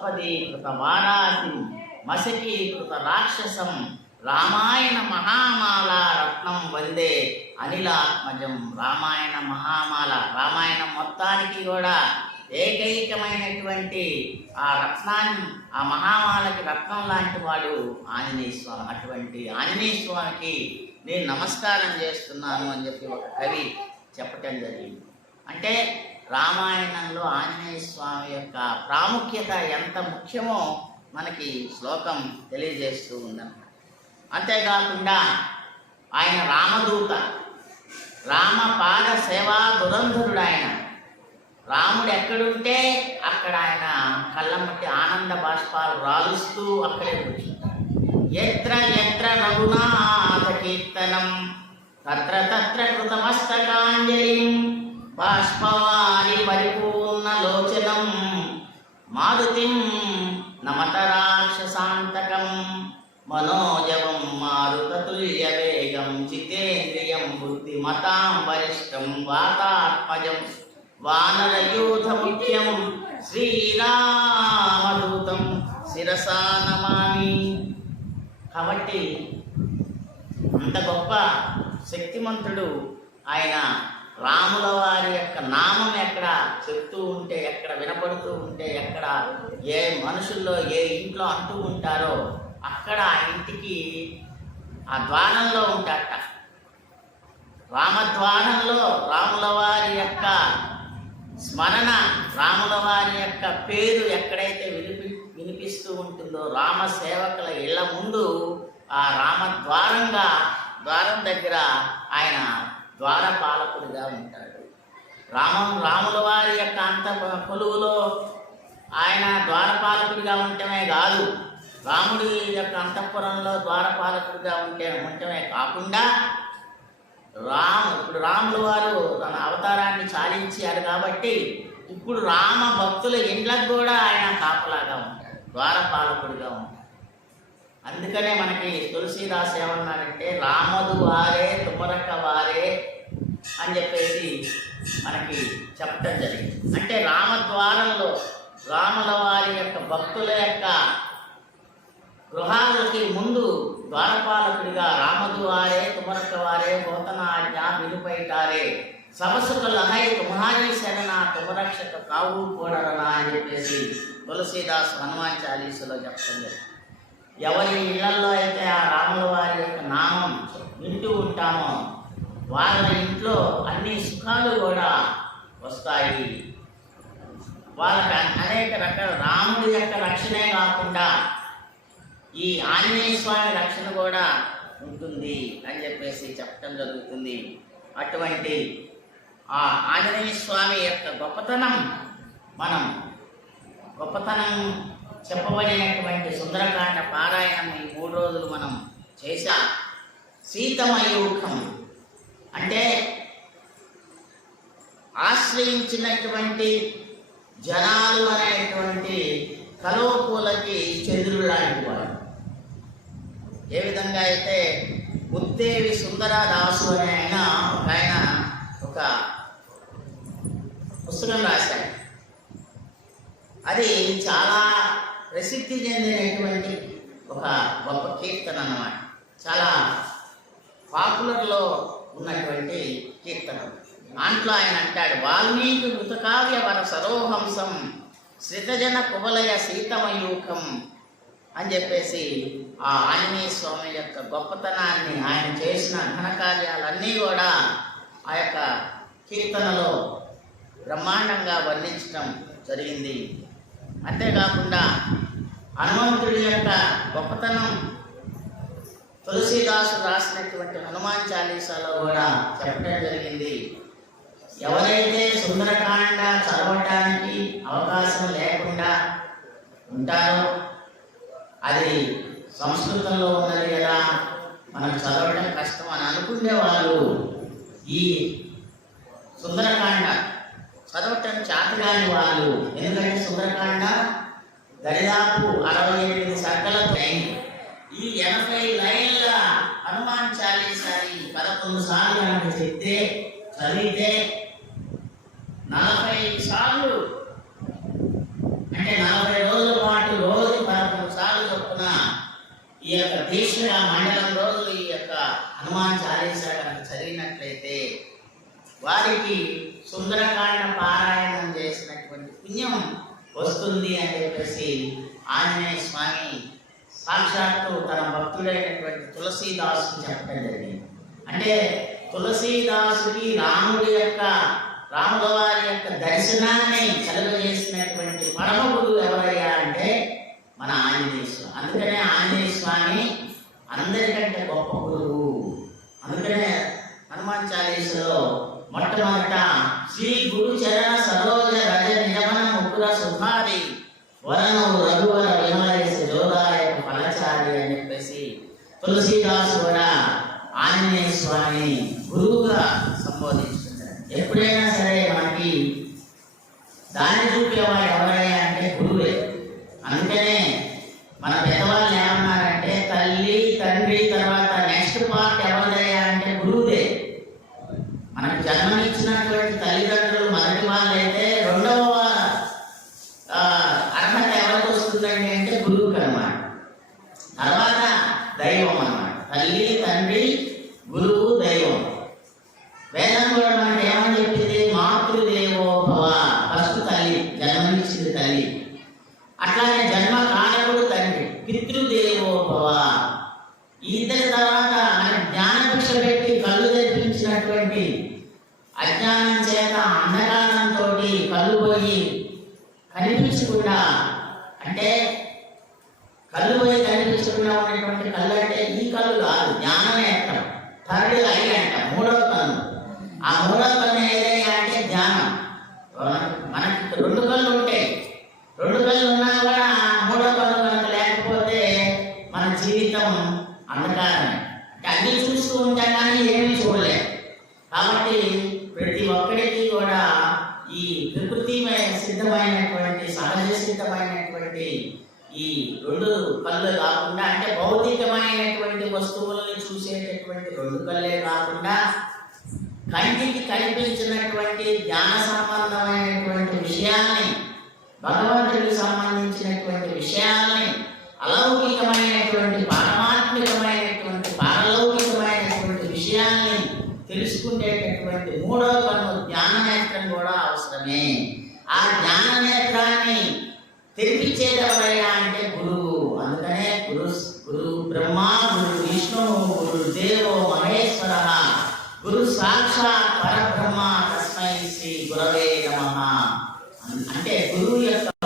ద్రౌపదీకృత వారాసి మసకీకృత రాక్షసం రామాయణ మహామాల రత్నం వందే అనిలాత్మజం రామాయణ మహామాల. రామాయణం మొత్తానికి కూడా ఏకైకమైనటువంటి ఆ రత్నాన్ని ఆ మహామాలకి రత్నం లాంటి వాడు ఆంజనేయ స్వామి. అటువంటి ఆంజనేయ స్వామికి నేను నమస్కారం చేస్తున్నాను అని చెప్పి ఒక కవి చెప్పటం జరిగింది. అంటే రామాయణంలో ఆంజనేయ స్వామి యొక్క ప్రాముఖ్యత ఎంత ముఖ్యమో మనకి శ్లోకం తెలియజేస్తూ ఉందన్నమాట. అంతేకాకుండా ఆయన రామదూత రామపాద సేవా దురంధరుడు ఆయన. రాముడు ఎక్కడుంటే అక్కడ ఆయన కళ్ళమట్టి ఆనంద బాష్పాలు రాలుస్తూ అక్కడే కూర్చుంటారు ఎత్ర ఎత్ర రఘునాథ కీర్తనం తత్ర తత్ర కృతమస్తకాంజలిం బాష్పవాణి పరిపూర్ణ లోచనం. మారుతిం నమత రాక్షసాంతకం మనోజవం మారుతతుల్య వేగం జితేంద్రియం బుద్ధిమతాం వరిష్టం వాతాత్మజం. వానరయూథ ముఖ్యం శ్రీరామదూతం శిరసా నమామి. కాబట్టి అంత గొప్ప శక్తిమంతుడు ఆయన రాముల వారి యొక్క నామం ఎక్కడ చెప్తూ ఉంటే ఎక్కడ వినపడుతూ ఉంటే ఎక్కడ ఏ మనుషుల్లో ఏ ఇంట్లో అంటూ ఉంటారో అక్కడ ఆ ఇంటికి ఆ ద్వారంలో ఉంటాట రామద్వారంలో రాముల వారి యొక్క స్మరణ రాముల వారి యొక్క పేరు ఎక్కడైతే వినిపి వినిపిస్తూ ఉంటుందో రామ సేవకుల ఇళ్ళ ముందు ఆ రామద్వారంగా ద్వారం దగ్గర ఆయన ద్వారపాలకుడిగా ఉంటాడు. రామం రాముల వారి యొక్క అంత కొలువులో ఆయన ద్వారపాలకుడిగా ఉండటమే కాదు రాముడి యొక్క అంతఃపురంలో ద్వారపాలకుడిగా ఉంటే ఉండటమే కాకుండా రాము ఇప్పుడు రాములు వారు తన అవతారాన్ని చాలించారు కాబట్టి ఇప్పుడు రామ భక్తుల ఇండ్లకు కూడా ఆయన కాపలాగా ఉంటాడు ద్వారపాలకుడిగా ఉంటాడు. అందుకనే మనకి తులసీదాస్ ఏమన్నారంటే రామదు వారే తుమరక వారే అని చెప్పేసి మనకి చెప్పడం జరిగింది. అంటే రామద్వారంలో రాముల వారి యొక్క భక్తుల యొక్క గృహాలకి ముందు ద్వారపాలకుడిగా రామద్వారే తుమరక వారే పోతనాజ్ఞ విలుపైటారే సమసుకలహై లహై తుమ్హారీ శరణ తుమరక్షక కావు కూడరనా అని చెప్పేసి తులసీదాస్ హనుమాన్ చాలీసులో చెప్తుంది ఎవరి ఇళ్ళలో అయితే ఆ రాముల వారి యొక్క నామం వింటూ ఉంటామో వాళ్ళ ఇంట్లో అన్ని సుఖాలు కూడా వస్తాయి. వాళ్ళకి అనేక రకాల రాముడి యొక్క రక్షణే కాకుండా ఈ ఆంజనేయ స్వామి రక్షణ కూడా ఉంటుంది అని చెప్పేసి చెప్పడం జరుగుతుంది. అటువంటి ఆ ఆంజనేయ స్వామి యొక్క గొప్పతనం మనం గొప్పతనం చెప్పబడినటువంటి సుందరకాండ పారాయణం ఈ మూడు రోజులు మనం చేశా. సీతమయూఖం. అంటే ఆశ్రయించినటువంటి జనాలు అనేటువంటి కలువపూలకి చంద్రుడు లాంటి వాడు. ఏ విధంగా అయితే ముత్తేవి సుందరదాసు అనే ఆయన ఒక ఆయన ఒక పుస్తకం రాశాడు. అది చాలా ప్రసిద్ధి చెందినటువంటి ఒక గొప్ప కీర్తన అన్నమాట. చాలా పాపులర్లో ఉన్నటువంటి కీర్తన. దాంట్లో ఆయన అంటాడు వాల్మీకి మృతకావ్య వర సరోహంసం శ్రితజన కువలయ సీతమయూకం అని చెప్పేసి ఆ ఆంజనేయ స్వామి యొక్క గొప్పతనాన్ని ఆయన చేసిన ఘనకార్యాలన్నీ కూడా ఆ యొక్క కీర్తనలో బ్రహ్మాండంగా వర్ణించడం జరిగింది. అంతేకాకుండా హనుమంతుడి యొక్క గొప్పతనం తులసీదాసు రాసినటువంటి హనుమాన్ చాలీసాలో కూడా చెప్పడం జరిగింది. ఎవరైతే సుందరకాండ చదవటానికి అవకాశం లేకుండా ఉంటారో అది సంస్కృతంలో ఉన్నది కదా మనం చదవడం కష్టం అని అనుకునే వాళ్ళు ఈ సుందరకాండ చదవటం చేతగాని వాళ్ళు. ఎందుకంటే సుందరకాండ దరిదాపు అరవై అని చెప్తే చదివితే నలభై సార్లు అంటే నలభై రోజుల పాటు రోజు పదకొండు సార్లు చొప్పున ఈ యొక్క భీష్మ మండలం రోజులు ఈ యొక్క హనుమాన్ చాలీసాడు చదివినట్లయితే వారికి సుందరకాండ పారాయణం చేసినటువంటి పుణ్యం వస్తుంది అని చెప్పేసి ఆంజనేయ స్వామి సాక్షాత్తు తన భక్తుడైనటువంటి తులసీదాసు చెప్పడం జరిగింది. అంటే తులసీదాసుకి రాముడి యొక్క రాములవారి యొక్క దర్శనాన్ని కలుగజేసినటువంటి పరమ గురువు ఎవరయ్యా అంటే మన ఆంజనేయ స్వామి. అందుకనే ఆంజనేయ స్వామి అందరికంటే గొప్ప గురువు. అందుకనే హనుమాన్ చాలీసలో మొట్టమొదట శ్రీ గురు చరణ సరోజ రజ నిజమన ముకుల సుమారి వరను రఘువర విమలేశ జోదాయ ఫలచారి అని చెప్పేసి తులసీదాసు కూడా ఆంజనేయ స్వామి ఎక్కువగా సంబోధించుకుంటారు ఎప్పుడైనా సరే మనకి దారి చూపేవాడు ఎవరయ్యా అంటే గురువే. అందుకనే అంధకారంతో కళ్ళు పోయి కనిపించకుండా అంటే కళ్ళు పోయి కనిపించకుండా ఉన్నటువంటి కళ్ళు అంటే ఈ కళ్ళు కాదు జ్ఞాననేత్రం థర్డ్ ఐ అంట మూడవ కన్ను ఆ మూడవ కన్ను ఏదైనా అంటే జ్ఞానం. మనకి రెండు కళ్ళు ఉంటాయి రెండు కళ్ళు ఉన్నా కూడా మూడవ కన్ను కనుక లేకపోతే మన జీవితం అంధకారమే అంటే అన్ని చూస్తూ ఉంటాం కానీ ఏమీ చూడలేం కాబట్టి ప్రతి ఒక్కరికి కూడా ఈ ప్రకృతి సిద్ధమైనటువంటి సహజ సిద్ధమైనటువంటి ఈ రెండు కళ్ళు కాకుండా అంటే భౌతికమైనటువంటి వస్తువులను చూసేటటువంటి రెండు కళ్ళే కాకుండా కంటికి కనిపించినటువంటి ధ్యాన సంబంధమైనటువంటి విషయాల్ని భగవంతుడికి సంబంధించినటువంటి విషయాల్ని అలౌకికమైనటువంటి పారమాత్మికమైనటువంటి పారలౌకికమైనటువంటి విషయాల్ని తెలుసుకునేటటువంటి మూడో కన్ను జ్ఞాన నేత్రం కూడా అవసరమే. ఆ జ్ఞాన నేత్రాన్ని తెరిపించేది ఎవరయ్యా అంటే గురువు. అందుకనే గురు గురు బ్రహ్మ గురు విష్ణు గురు దేవో మహేశ్వర. గురు సాక్షాత్ పరబ్రహ్మ తస్మై శ్రీ గురవే నమ. అంటే గురువు యొక్క